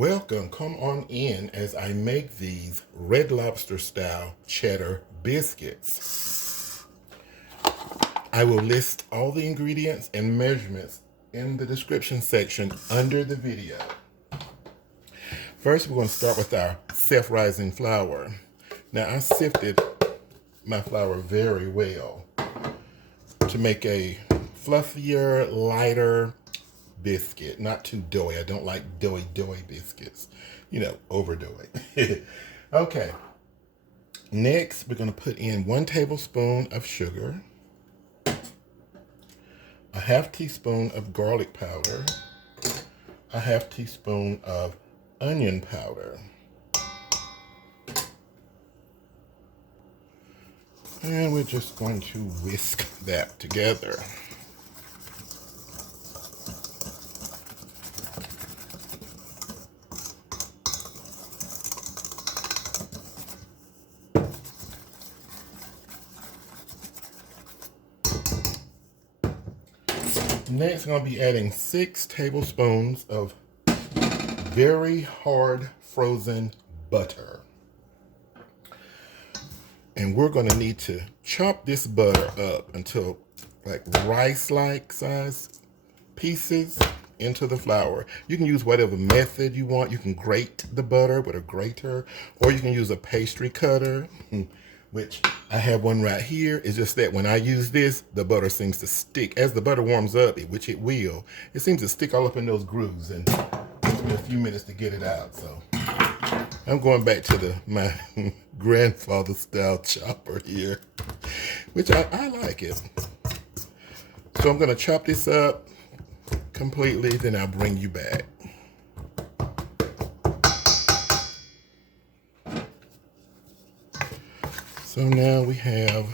Welcome, come on in as I make these Red Lobster style cheddar biscuits. I will list all the ingredients and measurements in the description section under the video. First, we're going to start with our self-rising flour. Now, I sifted my flour very well to make a fluffier, lighter biscuit, not too doughy. I don't like doughy biscuits, over doughy. Okay, next we're going to put in 1 tablespoon of sugar, a half teaspoon of garlic powder, a half teaspoon of onion powder, and we're just going to whisk that together. Next, I'm going to be adding 6 tablespoons of very hard frozen butter. And we're going to need to chop this butter up until like rice-like size pieces into the flour. You can use whatever method you want. You can grate the butter with a grater, or you can use a pastry cutter, which I have one right here. It's just that when I use this, the butter seems to stick. As the butter warms up, which it will, it seems to stick all up in those grooves, and it takes me a few minutes to get it out. So I'm going back to my grandfather style chopper here, which I like it. So I'm gonna chop this up completely, then I'll bring you back. So now we have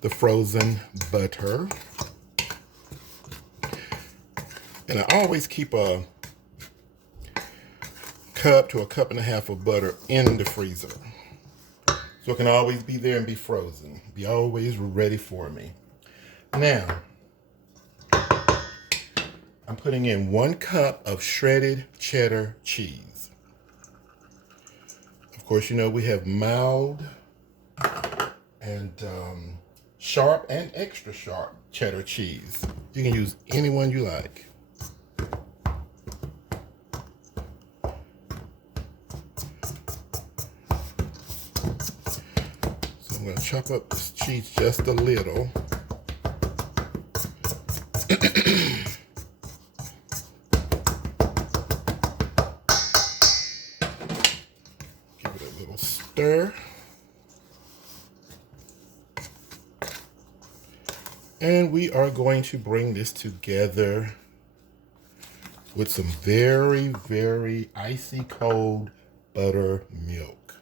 the frozen butter. And I always keep a cup to a cup and a half of butter in the freezer, so it can always be there and be frozen. Be always ready for me. Now, I'm putting in 1 cup of shredded cheddar cheese. Of course, we have mild and sharp and extra sharp cheddar cheese. You can use any one you like. So I'm going to chop up this cheese just a little. Give it a little stir. And we are going to bring this together with some very, very icy cold buttermilk.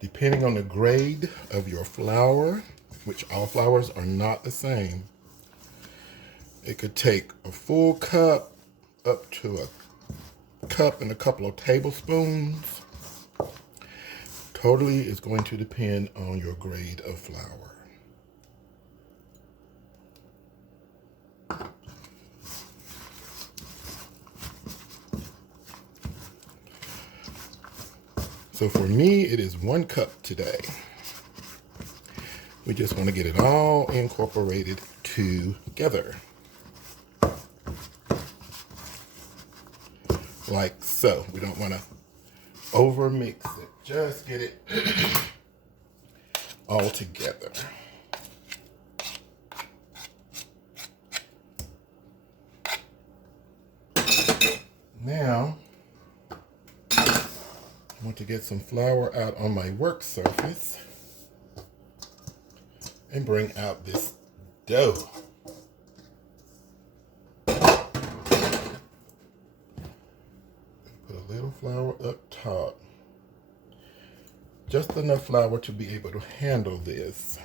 Depending on the grade of your flour, which all flours are not the same, it could take a full cup up to a cup and a couple of tablespoons. Totally is going to depend on your grade of flour. So for me, it is 1 cup today. We just want to get it all incorporated together. Like so. We don't want to over mix it. Just get it all together. Now, I want to get some flour out on my work surface and bring out this dough. Put a little flour up top. Just enough flour to be able to handle this.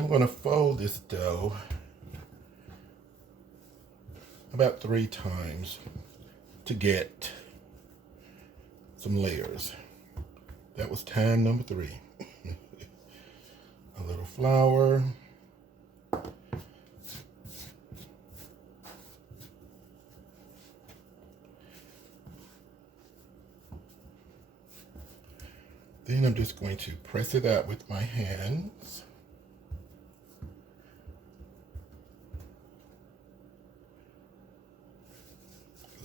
I'm going to fold this dough about 3 times to get some layers. That was time number 3. A little flour. Then I'm just going to press it out with my hands.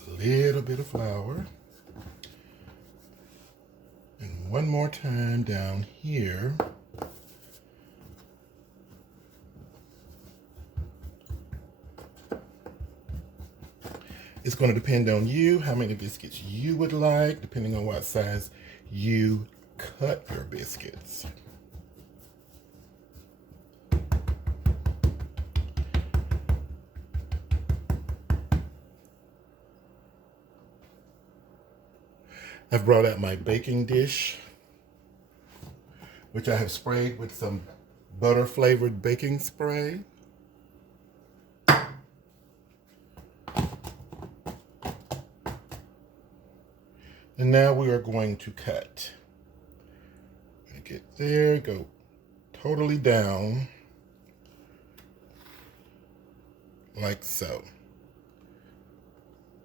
A little bit of flour. And one more time down here. It's going to depend on you, how many biscuits you would like, depending on what size you cut your biscuits. I've brought out my baking dish, which I have sprayed with some butter flavored baking spray. And now we are going to cut. Get there, go totally down, like so,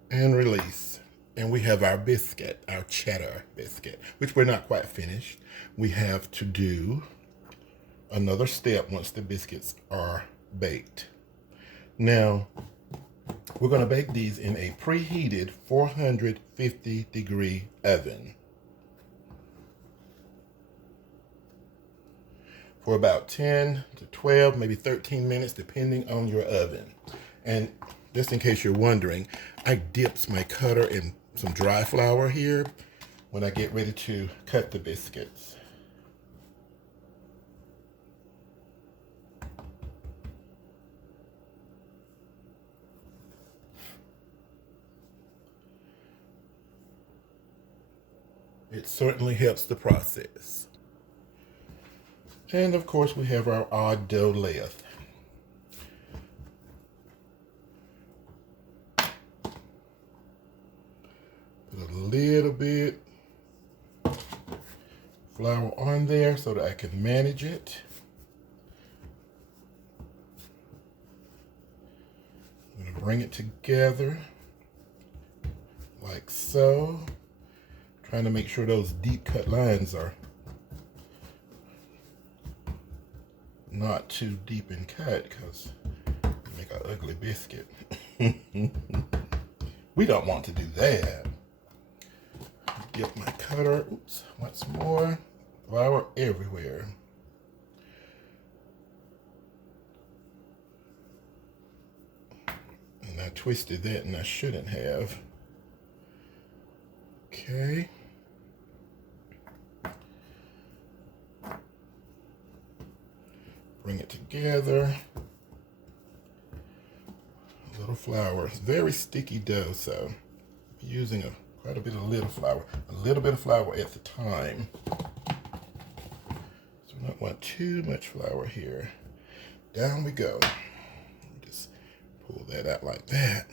and release. And we have our biscuit, our cheddar biscuit, which we're not quite finished. We have to do another step once the biscuits are baked. Now, we're going to bake these in a preheated 450-degree oven for about 10 to 12, maybe 13 minutes, depending on your oven. And just in case you're wondering, I dipped my cutter in some dry flour here when I get ready to cut the biscuits. It certainly helps the process. And of course we have our odd dough lathe. Put a little bit flour on there so that I can manage it. I'm going to bring it together like so. Trying to make sure those deep cut lines are not too deep in cut because you make an ugly biscuit. We don't want to do that. Get my cutter, oops, once more, flour everywhere. And I twisted that and I shouldn't have. Okay. Bring it together. A little flour. It's very sticky dough, so I'm using quite a bit of little flour. A little bit of flour at the time. So we don't want too much flour here. Down we go. Just pull that out like that.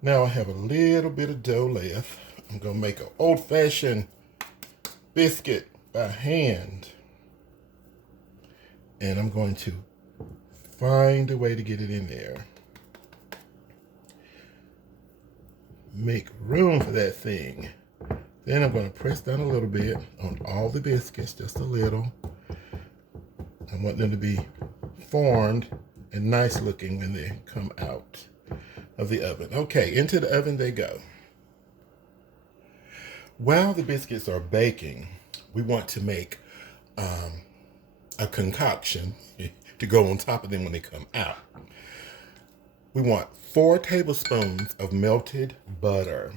Now I have a little bit of dough left. I'm gonna make an old-fashioned biscuit by hand. And I'm going to find a way to get it in there. Make room for that thing. Then I'm going to press down a little bit on all the biscuits, just a little. I want them to be formed and nice looking when they come out of the oven. Okay, into the oven they go. While the biscuits are baking, we want to make a concoction to go on top of them when they come out. We want 4 tablespoons of melted butter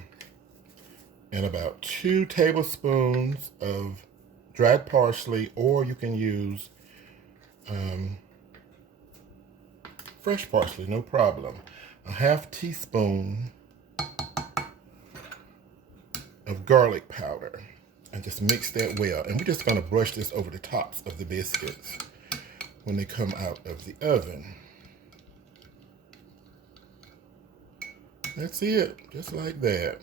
and about 2 tablespoons of dried parsley, or you can use fresh parsley, no problem. A half teaspoon of garlic powder. And just mix that well. And we're just gonna brush this over the tops of the biscuits. when they come out of the oven. That's it, just like that.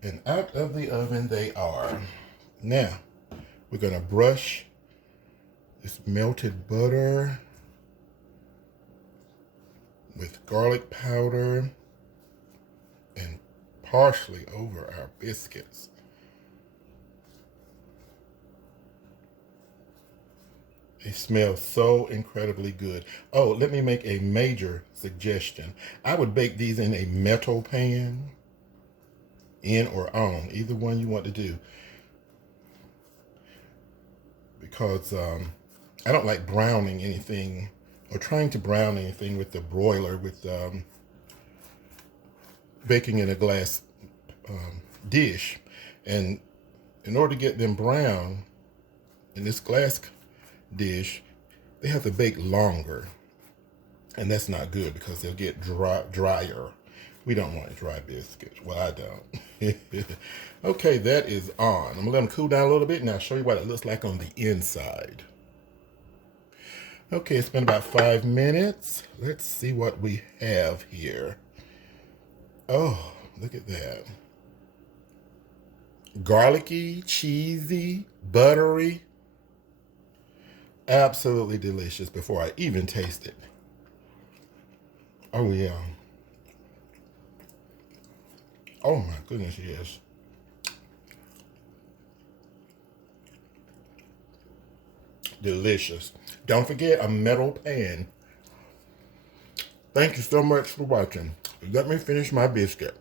And out of the oven they are. Now, we're gonna brush this melted butter with garlic powder and parsley over our biscuits. They smell so incredibly good. Oh, let me make a major suggestion. I would bake these in a metal pan, in or on, either one you want to do. Because I don't like browning anything or trying to brown anything with the broiler, with baking in a glass dish. And in order to get them brown in this glass dish, they have to bake longer. And that's not good because they'll get drier. We don't want dry biscuits. Well, I don't. Okay, that is on. I'm gonna let them cool down a little bit and I'll show you what it looks like on the inside. Okay, it's been about 5 minutes. Let's see what we have here. Oh, look at that. Garlicky, cheesy, buttery. Absolutely delicious before I even taste it. Oh, yeah. Oh, my goodness, yes. Delicious. Don't forget a metal pan. Thank you so much for watching. Let me finish my biscuit.